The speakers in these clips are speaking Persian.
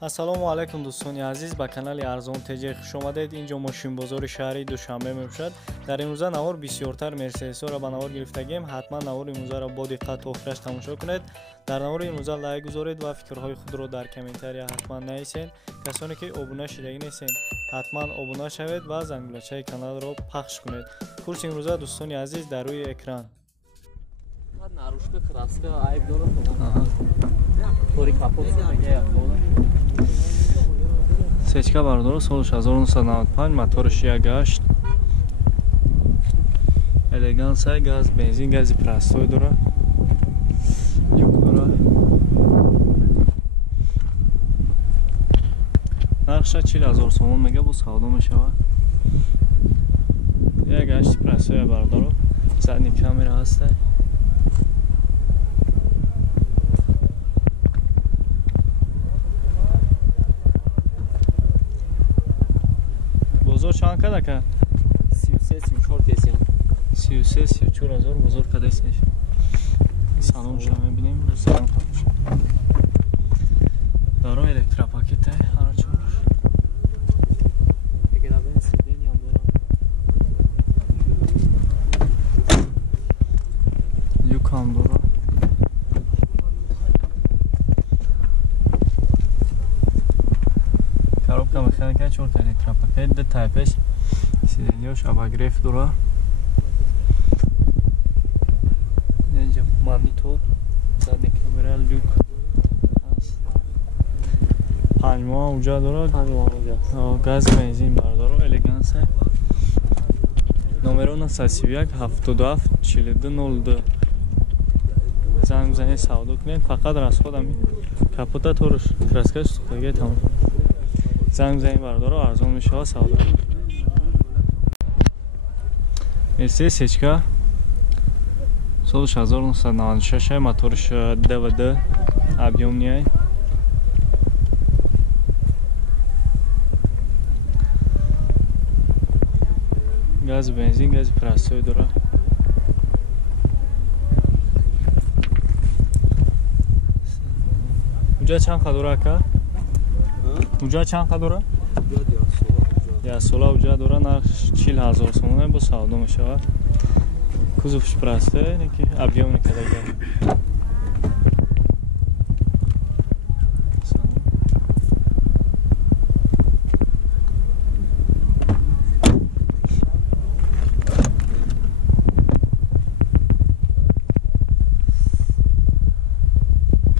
ассалому алайкум дӯстони азиз, ба канали арзон теҷа хуш омадед. Инҷо мошинбозори шаҳри душанбе мебошад. Дар имрӯза навор бисёртар мерседесҳоро ба навор гирифтагем. ҳатман навори имрӯзаро бо диққат то охираш тамошо кунед. дар навори имрӯза лайк гузоред ва фикрҳои худро дар комментария ҳатман нависед. касоне ки обуна шудагӣ нестед, ҳатман обуна шавед ва зангулачаи каналро пахш кунед. курси имрӯза дӯстони азиз дар рӯи экран. Наружка краска айб дорад. Тори капот сагая хода. Сечка бардор соли 1995, моториш 1.8. Элеганса, газ, бензин, гази простой дора. Люк дора. Нархша 40000 сомон мега бо савдо мешавад. 1.8 простой бардор. Задни камера ҳаста. چند کده که 33-34 تسیم 33-34 بزرگ کده است. سلام شما میبینیم. سلام خواهش دارو الکترا پاکت هر چور اگر این سیدنی هم دارم لیوک هم دارم. коробка механика 4 электропакет, детайпеш, сиденьёш обогрев дура. Инҷа монитор, задни камера, люк аст. Панҷмоҳ уҷа дорад. Газ, бензин бардоро, элеганса. Номеро 031 77 42 02. Занг бизанед савдо кунед, фақат расход ҳамин капота торш краскаш сӯхтагӣ тамом. زنگ زنگ بردارو ارزان میشه ها سودا. مرسدس سچکا سالش 1996 موتورش DVD объемный. گاز بنزین گاز простой داره. اونجا چند خدوره که؟ اونجا چند قدره؟ یا سولا اونجا دوره نرخ 40000 سومونه با سودا میشه. کوزوفش پرسته نیکی ابیوم نکرده.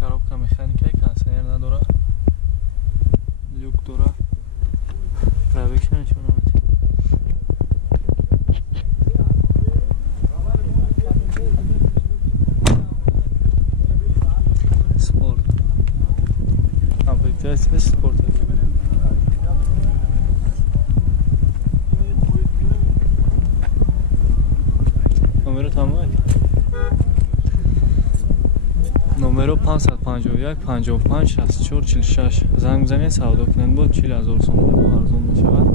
коробка механика кондиционер نداره. دورا پرویکشن چون آمد سپورت امپلیتیود اسمش سپورت نمرو تمام номеро 551 55 64 46 زنگ بزنید سودا کنید با 40000 سوم ارزان میشود.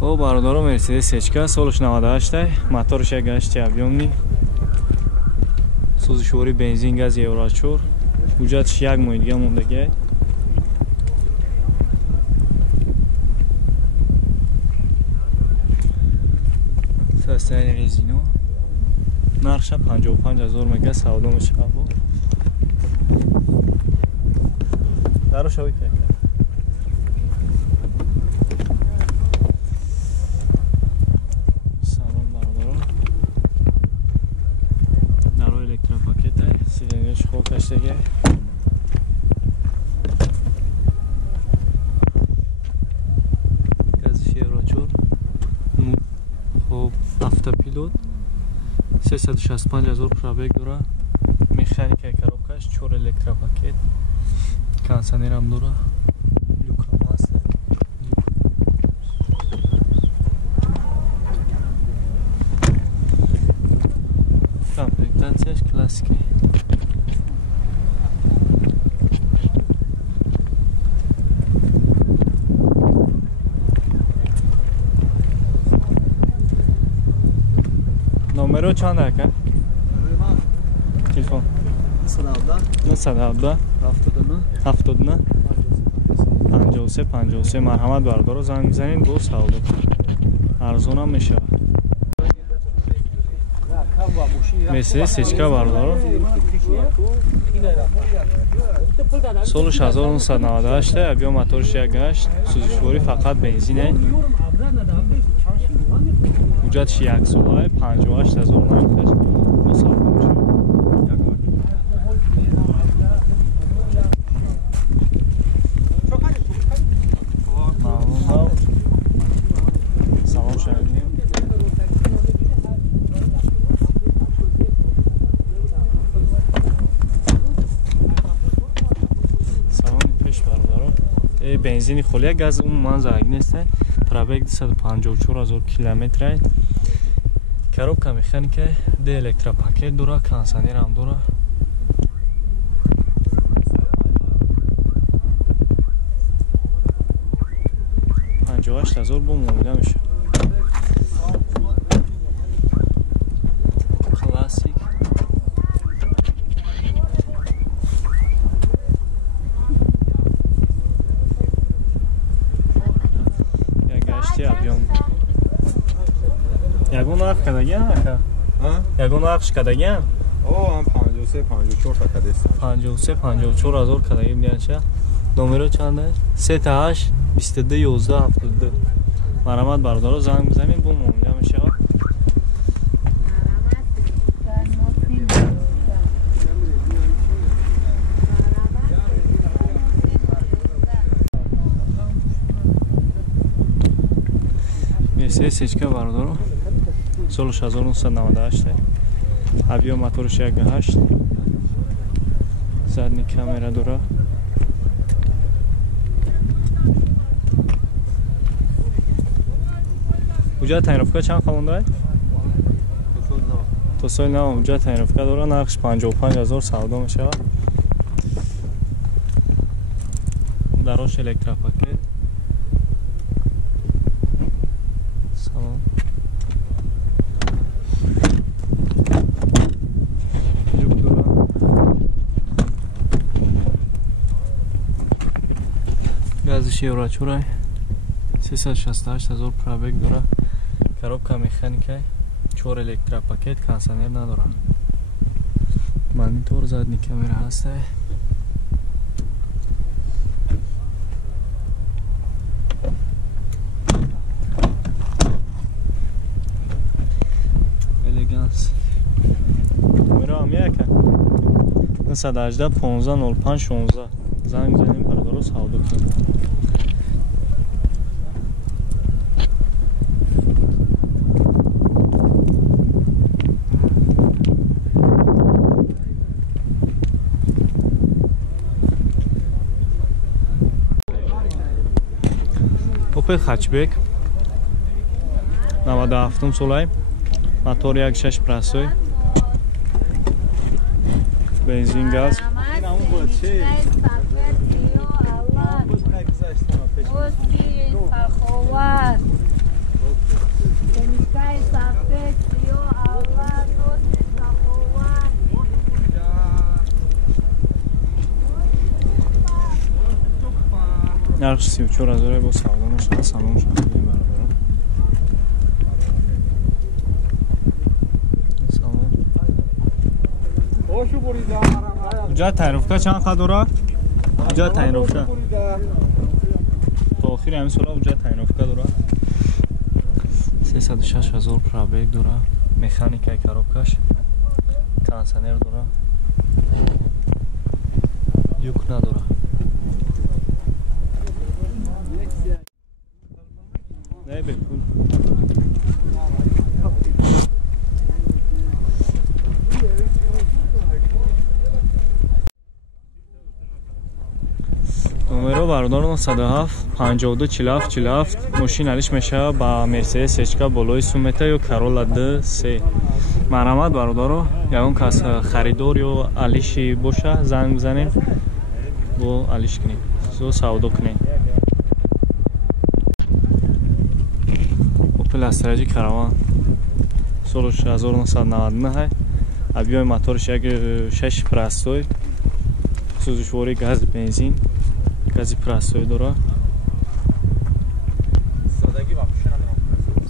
خب برادرم مرسدس سچکا سالش 98 موتورش 1.8 объемный سوزشوری بنزین گاز یورو 4 حجتش 1 ماه دیگه موندگی. ساستن رزینو نرخش 55000 مگا سودا میشه با دارو شوی که سلام بردارم دارو الکترا پاکت سیلندرش خوب کشتگی گازش یورو 4 خب автопилот 365000 пробег дора. Механика коробкаш 4 электропакет. Кондиционер ҳам дора. Люк ҳам ҳаст. Комплектацияш классика. номеро чанд ака? Телефон 917 79 53 53 марҳамат бардоро занг мизанед бо савдо арзонам мешавад. Мерседес сечка бардоро соли 1998 абё моториш 1.8 сӯзишворӣ фақат бензине. ҳуҷҷатиш 1 солае 58000 нархаш бо савдо мешавад. салом шавидем. салони пеш бардоро бензини холия газ умуман зараг нест. пробег 254000 километр. коробка механика д электропакет дора, кондиционер ҳам дора. $58,000 бо муомила меша. Классик. Я гашти объем. Ягон нарх кадагиан ака? Ягон нархш кадагиан? ҳам 53 54 та кадест. 53 54000 кадаги биянча. номеро чанда? 38 22 11 72. марҳамат бардоро занг мизанед бо муомила мешавад. мерседес сечка бардоро соли 1998 объем моториш 1.8 задни камера дора. ҳуҷҷат таъинровка чанд халондаед? то соли нав ҳуҷҷат таъинровка дора. нархш 55000 савдо мешавад. дарош электропакет. салон. юк дора. газиш еврочурай 368000 пробег дора. коробка механика 4 электропакет, кондиционер надора. монитор, задни камера ҳаст. элеганс. номеро ҳам яка 918 15 05 16 занг мизанем бардоро савдо кунем. Opel Hatchback 97 солай, мотор 1.6 прасой, бензин газ. нархш 34000 бо савдо мешавад. салом шавидем бардоро. салом. ҳуҷҷат таъинровка чанд қад дора? ҳуҷҷат таъинровка то охири ҳамин сола ҳуҷҷат таъинровка дора. 306000 пробег дора. механикаи коробкаш, кондиционер дора. юк надора. номеро бардор 97 52 47 47. мошин алиш мешавад ба мерседес сечка болои сумета ё Corolla D3. марҳамат бародаро, ягон кас харидор ё алиши боша занг бизанем бо алиш кунем, зо савдо кунем. Opel Astra Caravan соли 1999 объёми моториш як 6 простой сӯзишвории гази бензин гази простой дорад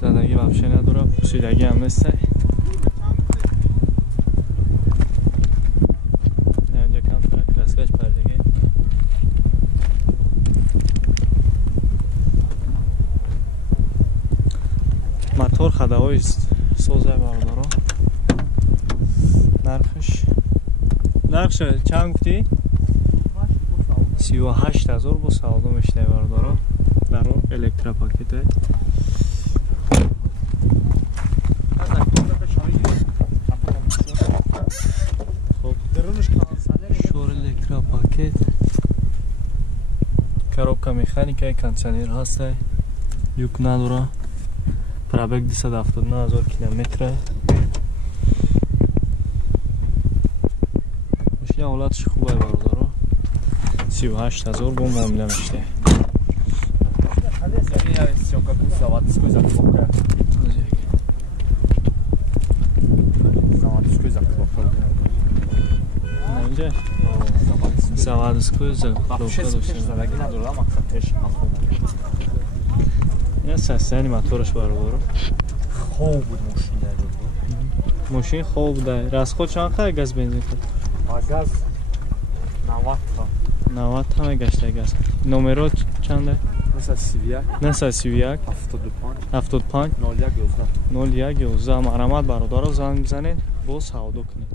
задагӣ вообще надорад пусидагӣ ҳам нест инҷа камтар краскаш пардагӣ мотор хадаҳои созай бардоро нархш чанд гуфтӣ 38000 бо савдо мешидаи бардоро дар электропакете шор электропакет коробка механикаи кондиционер ҳаста юк надора пробег 279000 километра машина ҳолатиш хубай бардоро 38000 бо муомила мешидаи заводской заклопка ин состояние мотораш бардоро хоб буд машина мошин хоб буда расход чанд қай газ бензин газ 90 ҳамаи гаштаи газ номеро чанда 931 75 0111 марамат бародаро занг бизанед бо савдо кунед